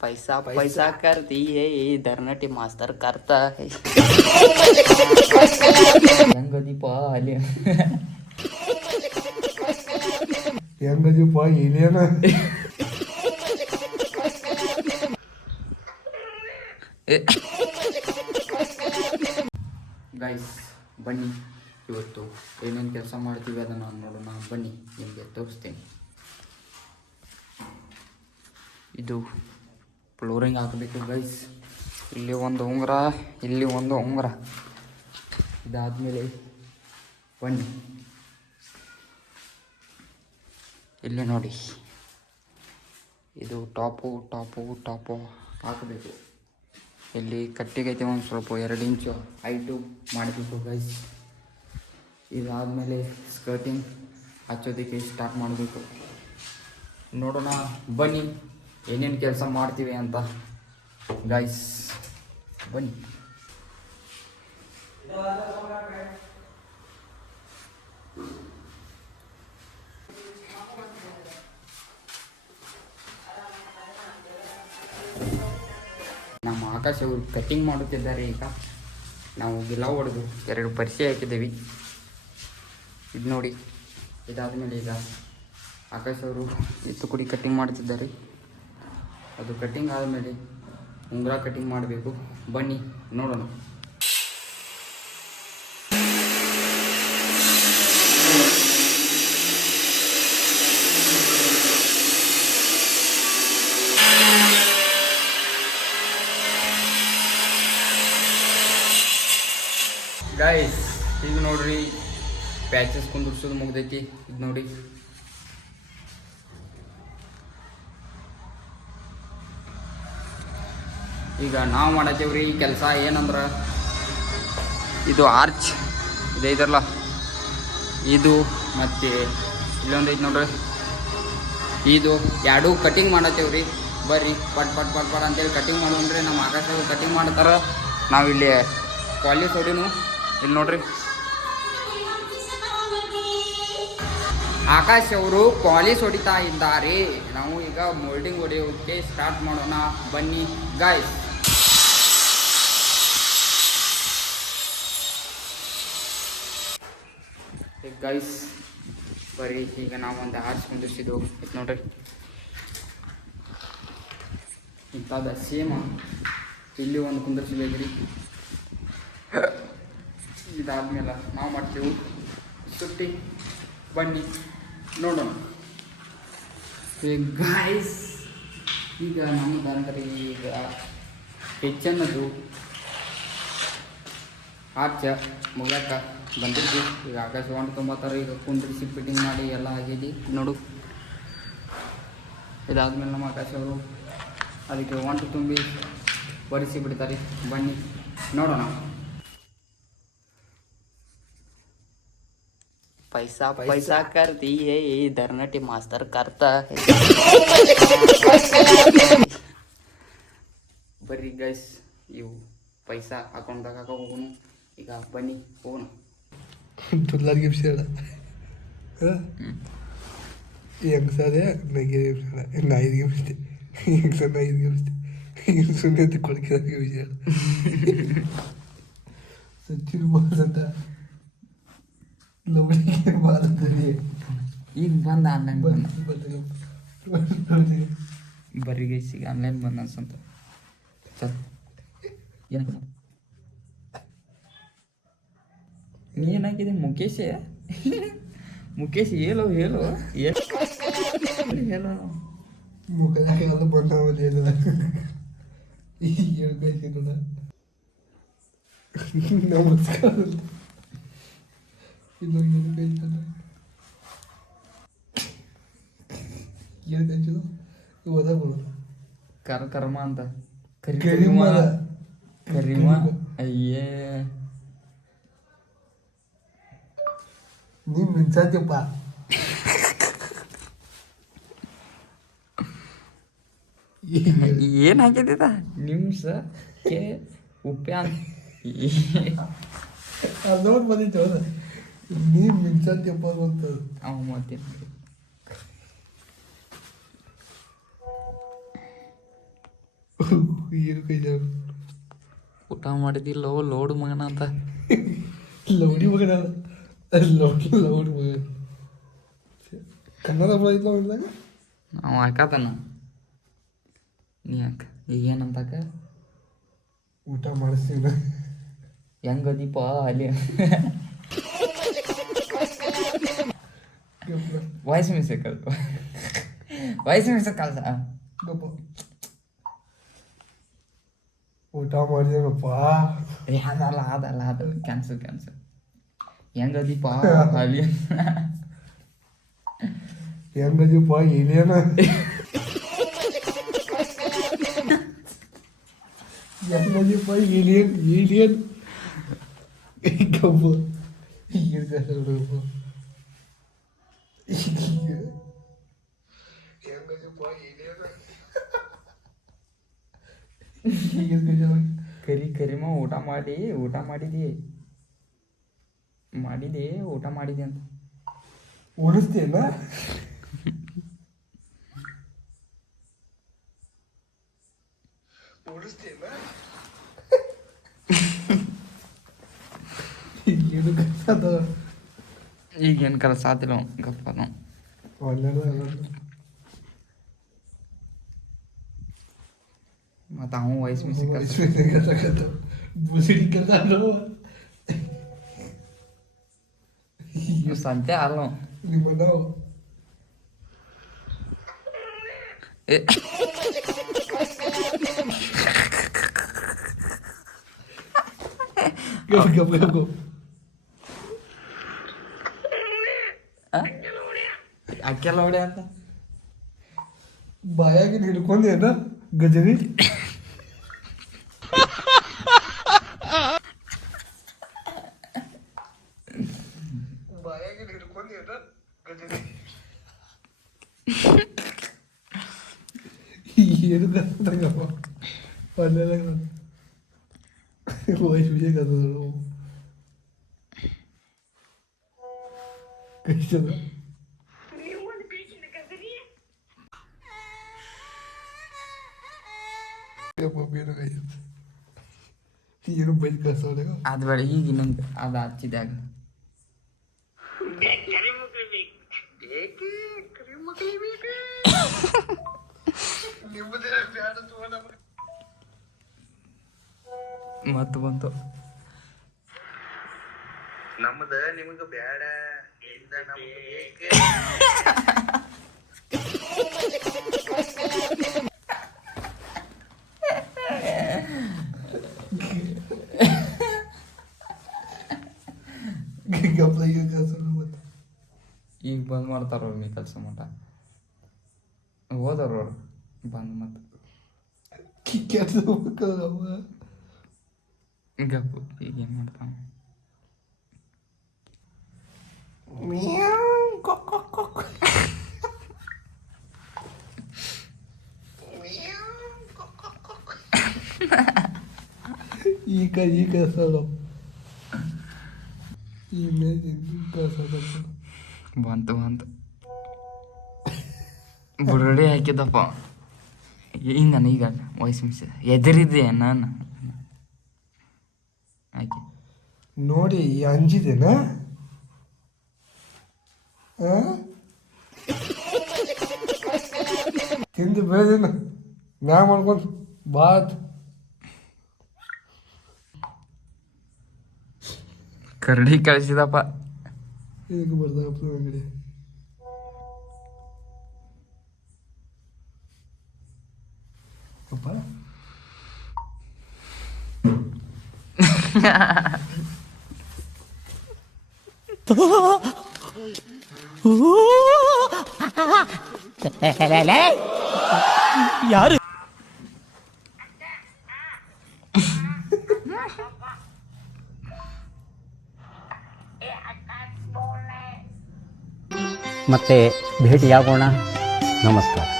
पैसा पैसा कर दिए धरनटी मास्तर करता है ಹೆಂಗದೀಪ ಅಲ್ಲಿ ಹೆಂಗದೀಪ ಇಲ್ಲೇನ ಗೈಸ್ ಬನ್ನಿ ಇವತ್ತು ಏನೇನು ಕೆಲಸ ಮಾಡ್ತೀವಿ ಅದನ್ನು ನೋಡೋಣ ಬನ್ನಿ ನಿಮಗೆ ತೋರಿಸ್ತೀನಿ. ಇದು ಫ್ಲೋರಿಂಗ್ ಹಾಕಬೇಕು ಗೈಸ್. ಇಲ್ಲಿ ಒಂದು ಉಂಗುರ, ಇಲ್ಲಿ ಒಂದು ಉಂಗುರ. ಇದಾದಮೇಲೆ ಬನ್ನಿ ಇಲ್ಲಿ ನೋಡಿ, ಇದು ಟಾಪು ಹಾಕಬೇಕು. ಇಲ್ಲಿ ಕಟ್ಟಿಗೈತೆ ಒಂದು ಸ್ವಲ್ಪ 2 ಇಂಚು ಹೈಟು ಮಾಡಬೇಕು ಗೈಸ್. ಇದಾದಮೇಲೆ ಸ್ಕರ್ಟಿಂಗ್ ಹಚ್ಚೋದಕ್ಕೆ ಸ್ಟಾರ್ಟ್ ಮಾಡಬೇಕು. ನೋಡೋಣ ಬನ್ನಿ ಏನೇನು ಕೆಲಸ ಮಾಡ್ತೀವಿ ಅಂತ ಗೈಸ್. ಬನ್ನಿ. ನಮ್ಮ ಆಕಾಶ ಅವರು ಕಟ್ಟಿಂಗ್ ಮಾಡುತ್ತಿದ್ದಾರೆ. ಈಗ ನಾವು ಗಿಲ ಹೊಡೆದು 2 ಪರಿಚಯ ಹಾಕಿದ್ದೀವಿ. ಇದು ನೋಡಿ. ಇದಾದಮೇಲೆ ಈಗ ಆಕಾಶ್ ಅವರು ಎತ್ತುಕುಡಿ ಕಟ್ಟಿಂಗ್ ಮಾಡ್ತಿದ್ದಾರೆ. ಅದು ಕಟ್ಟಿಂಗ್ ಆದಮೇಲೆ ಉಂಗುರ ಕಟ್ಟಿಂಗ್ ಮಾಡಬೇಕು. ಬನ್ನಿ ನೋಡೋಣ. ಗೈಸ್ ಈಗ ನೋಡ್ರಿ, ಪ್ಯಾಚಸ್ ಕುಂದಿರ್ಸೋದು ಮುಗ್ದೈತಿ. ಇದು ನೋಡಿ, ಈಗ ನಾವು ಮಾಡತ್ತೇವ್ರಿ ಈ ಕೆಲಸ. ಏನಂದ್ರೆ ಇದು ಆರ್ಚ್ ಇದೆ ಇದರಲ್ಲ, ಇದು ಮತ್ತು ಇಲ್ಲೊಂದು ಐತೆ ನೋಡ್ರಿ, ಇದು 2 ಕಟಿಂಗ್ ಮಾಡತ್ತೇವ್ರಿ. ಬರ್ರಿ ಪಟ್ ಪಟ್ ಪಟ್ ಪಟ್ ಅಂತೇಳಿ ಕಟಿಂಗ್ ಮಾಡೋಣ್ರಿ. ನಮ್ಮ ಆಕಾಶ ಕಟಿಂಗ್ ಮಾಡ್ತಾರೆ. ನಾವಿಲ್ಲಿ ಪಾಲಿಸ್ ಹೊಡಿನು. ಇಲ್ಲಿ ನೋಡ್ರಿ, ಆಕಾಶ್ ಅವರು ಪಾಲಿಸ್ ಹೊಡಿತಾ ಇದ್ದಾರೆ. ನಾವು ಈಗ ಮೋಲ್ಡಿಂಗ್ ಹೊಡೆಯೋಕ್ಕೆ ಸ್ಟಾರ್ಟ್ ಮಾಡೋಣ. ಬನ್ನಿ ಗಾಯ್ಸ್. ಗೈಸ್ ಬರ್ರಿ, ಈಗ ನಾವು ಒಂದು ಆರ್ಚ್ ಕುಂದಿರ್ಸಿದ್ದು ಇದು ನೋಡ್ರಿ. ಇಂಥದ್ದು ಸೇಮ್ ಇಲ್ಲಿ ಒಂದು ಕುಂದಿರ್ಸಿಬೇಕ್ರಿ. ಇದಾದ್ಮೇಲೆ ನಾವು ಮಾಡ್ತೀವಿ ಸುತ್ತಿ. ಬನ್ನಿ ನೋಡೋಣ ಗಾಯ್ಸ್. ಈಗ ನಮ್ಮದಂದ್ರೆ ಈಗ ಹೆಚ್ಚನ್ನದು ಆರ್ಚ ಮುಗ್ಯಾಕ ಬಂದಿರ್ತೀವಿ. ಈಗ ಆಕಾಶ 190 ಈಗ ಕುಂದ್ರಿಸಿ ಫಿಟ್ಟಿಂಗ್ ಮಾಡಿ ಎಲ್ಲ ಆಗಿದೆ ನೋಡು. ಇದಾದ್ಮೇಲೆ ನಮ್ಮ ಆಕಾಶ ಅವರು ಅದಕ್ಕೆ 1 ತುಂಬಿ ಒರೆಸಿ ಬಿಡ್ತಾರೆ. ಬನ್ನಿ ನೋಡೋಣ. पैसा पैसा कर दिए धरनटी मास्तर करता है ಬರ್ರಿ ಗೈಸ್, ಇವು ಪೈಸಾ ಅಕೌಂಟ್ದಾಗ ಹಾಕೋ ಹೋಗೋಣ. ಈಗ ಬನ್ನಿ ಹೋಗೋಣ. ತುಲ್ಲಾದ ಗಿಮ್ಸ್ಯಾಡ ಹೆಂಗಸದೆ ನನಗೆ ನಾಯಿದ ಗಿಮ್ಸ್ತೆ ಹೆಂಗಸ ನಾಯಿದ ಗಿಮ್ಸ್ತೆ ಸುಮ್ಮನೆ ಕೊಡ್ಕಿದ ಗಿಮ್ಸ್ಯಾಡ ಸಚಿನ್ ಬಾಸ್ ಅಂತ ಲವಣಿಗೆ ಬಾಲದಲ್ಲಿ ಈಗ ಬಂದ ಆನ್ಲೈನ್ ಬರ್ರಿ ಗೈಸ್, ಈಗ ಆನ್ಲೈನ್ ಬಂದ ಅನ್ಸಂತ. ಚಲ್ ಏನಾಗಿದೆ, ನೀ ಏನಾಗಿದೆ ಮುಖೇಶ್? ಮುಖೇಶ್ ಹೇಳು ಹೇಳು ಹೇಳು. ಮುಖದಾಗ ಎಲ್ಲ ಬಂದವಲ್ಲಿ ಏನು ಹೇಳ್ಕೈತಿ ನೋಡ. ನಮಸ್ಕಾರ. ಇದು ಹೇಳ್ಕೈತಲ್ಲ, ಹೇಳ್ಕೈತಿದು ಓದಬಹುದು. ಕರ್ಮ ಅಂತ ಕರಿಮ ಕರಿಮ. ಅಯ್ಯೇ ನೀ ಮಿಂಚಾತಿಪ್ಪ. ಏನು ಹಾಕಿದ್ದ ನಿಮ್ಸ ಕೆ ಉಪ್ಯಾನ್ ಅದೋದು ಬಂದಿತ್ತು. ನೀ ಮಿಂಚಾತಿಪ್ಪ ಅಂತದ್ದು ಅವ ಮತ್ತೆ ಏನು ಕೈ ಜಾಗ ಊಟ ಮಾಡಿದಿಲ್ಲ ಲೋಡ್ ಮಗನ ಅಂತ ಲೌಡಿ ಮಗನ ಲೌಡಿ ಮಗನ ಕನ್ನಡ ಬರೋದಿಲ್ಲ ಮಾಡಿದಾಗ ನಾವು ಹಾಕತಾನ ನೀ ಯಾಕ ಈಗೇನಂತಾಕ ಊಟ ಮಾಡಿಸ್ತೀನಿ ಹೆಂಗದೀಪ ಅಲ್ಲಿ ವಾಯ್ಸ್ ಮಿಸ್ಟೇಕ್ ಕಲ್ಸ ಊಟ ಮಾಡಿದೇನಪ್ಪ ಅದಲ್ಲ ಕ್ಯಾನ್ಸಲ್ ಹೆಂಗದೀಪ ಅಲ್ಲಿ ಹೆಂಗದೀಪ ಏನೇನ ಹೆಂಗದೀಪ ಏಲಿಯನ್ ಗಬ್ಬ ಏನು ಕಷ್ಟ ನೋಡಪ್ಪ ಕರಿಮ ಊಟ ಮಾಡಿದಿ ಅಂತ ಉಳಿಸ್ತೇನ ಏನು ಕಷ್ಟ ಈಗೇನು ಕೆಲಸ ಆತಿಲ್ಲ ಗಪ್ಪ ಮತ್ತು ಅವ ವಾಯ್ಸ್ ಮಿಸ್ಟೇಕ್ ಸಂತೆ ಅಲ್ಲ ಅಕ್ಕೆಲ್ಲ ಹೊಡೆ ಅಂತ ಬಾಯಾಗಿ ಹಿಡ್ಕೊಂಡೇನ ಗಜರಿ ಬಾಯಾಗಿ ಹಿಡ್ಕೊಂಡೇನ ಗಜರಿ ಏನು ಕತ್ತಂಗಪ್ಪ ಪಲ್ಲೆಲ್ಲ ವಯಸ್ಸು ವಿಜಯ ಕತ್ತದ ಕಷ್ಟದ ಏನು ಬೈಕ್ ಕಳ್ಸೋಣ ಅದು ಬೇಡ ಈಗ ಇನ್ನೊಂದು ಅದು ಹಚ್ಚಿದಾಗ ಮತ್ತು ಬಂತು ನಮ್ದ ನಿಮಗ ಬ್ಯಾಡ ಈಗ ಬಂದ್ ಮಾಡ್ತಾರ ನೀ ಕೆಲಸ ಮಟ ಹೋದವ್ರು ಬಂದ್ ಮತ್ತೆ ಗಪ್ಪು ಈಗ ಏನು ಮಾಡ್ತಾನ ಈಗ ಸಲ ಬಂತು ಬುರುಡೆ ಹಾಕಿದಪ್ಪ ಹಿಂಗನ ಈಗ ವಾಯ್ಸ್ ಮಿಸ್ ಎದುರಿದ್ದೆ ನಾನು ಹಾಕಿ ನೋಡಿ ಅಂಜಿದೇನಾ ತಿಂದು ಬೆಳೆದೇನ ನಾ ಮಾಡ್ಕೊಂಡು ಬಾತ್ ಕರಡಿ ಕಳಿಸಿದಪ್ಪ ಇದಕ್ಕೆ ಬರ್ದಪ್ಪ ಅಂಗಡಿ ಅಪ್ಪ ಯಾರು ಮತ್ತೆ ಭೇಟಿಯಾಗೋಣ. ನಮಸ್ಕಾರ.